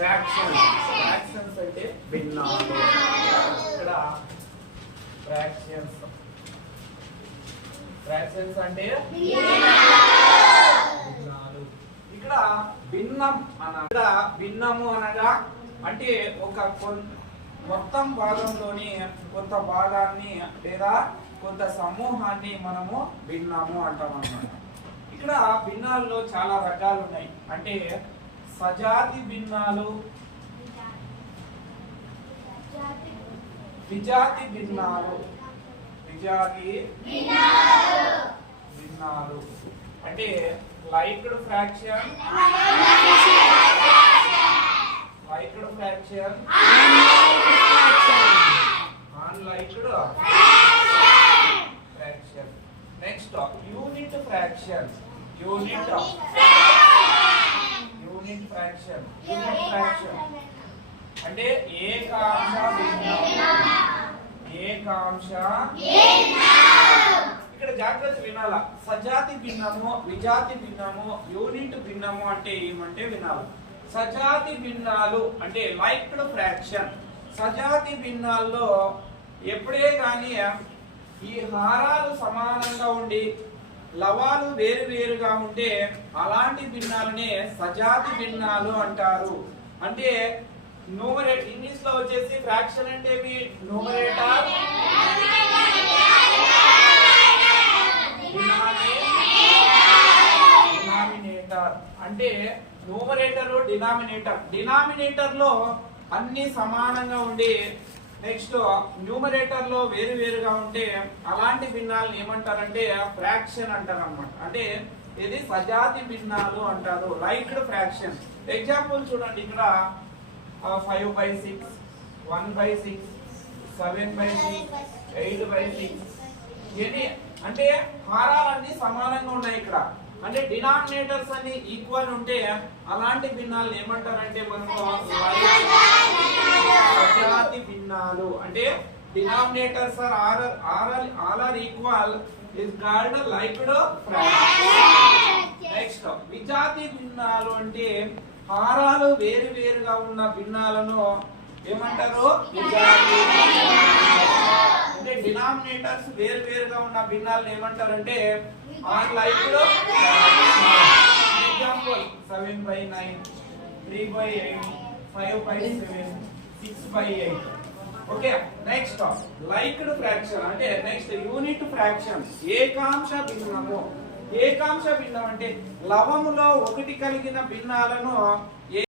Fractions అంటే భిన్నాలు. ఇక్కడ fractions అంటే భిన్నాలు. ఇక్కడ భిన్నం ఇక్కడ భిన్నము అనగా అంటే ఒక మొత్తం భాగంలోని కొంత భాగాన్ని లేదా కొంత సమూహాన్ని మనము భిన్నము అంటాం అన్నమాట. ఇక్కడ భిన్నాల్లో చాలా రకాలు ఉన్నాయి. అంటే సజాతి భిన్నాలు, విజాతి భిన్నాలు, అంటే liked fraction, unliked fraction. Next unit fraction. అంటే ఏకాంశ ఇక్కడ జాగ్రత్త వినాల. సజాతి భిన్నము, విజాతి భిన్నము, యూనిట్ భిన్నము అంటే ఏమంటే వినాలి. సజాతి భిన్నాలు అంటే లైక్డ్ ఫ్రాక్షన్. సజాతి భిన్నాల్లో ఎప్పుడే గాని ఈ హారాలు సమానంగా ఉండి లవాలు వేరు వేరుగా ఉంటే అలాంటి భిన్నాలనే సజాతి భిన్నాలు అంటారు. అంటే న్యూమరేటర్ ఇంగ్లీష్ లో వచ్చేసి ఫ్రాక్షన్ అంటే న్యూమరేటర్, డినామినేటర్. అంటే న్యూమరేటర్, డినామినేటర్ లో అన్ని సమానంగా ఉండి నెక్స్ట్ న్యూమరేటర్ లో వేరు వేరుగా ఉంటే అలాంటి భిన్నాలను ఏమంటారంటే ఫ్రాక్షన్ అంటారు అన్నమాట. అంటే ఇది సజాతి భిన్నాలు అంటారు, లైక్డ్ ఫ్రాక్షన్. ఎగ్జాంపుల్ చూడండి. ఇక్కడ 5/6, 1/6, 7/6, 8/6 ఎన్ని అంటే హారాలన్నీ సమానంగా ఉన్నాయి ఇక్కడ. అంటే డినామినేటర్స్ అన్ని ఈక్వల్ ఉంటే అలాంటి భిన్నాలను ఏమంటారంటే మనము సజాతి భిన్నాలు. అంటే denominators are equal is called liked fraction. Next విజాతి భిన్నాలు అంటే హారాలు వేరు వేరుగా ఉన్న భిన్నాలను ఏమంటారు? విజాతి. అంటే డినామినేటర్స్ వేరు వేరుగా ఉన్న భిన్నాలను ఏమంటారంటే unliked fraction. Example 7/9, 3/8, 5/7, 6/8. Okay. Next liked fraction అంటే నెక్స్ట్ యూనిట్ ఫ్రాక్షన్. ఏకాంశ భిన్నము. ఏకాంశ భిన్నం అంటే లవములో ఒకటి కలిగిన భిన్నాలను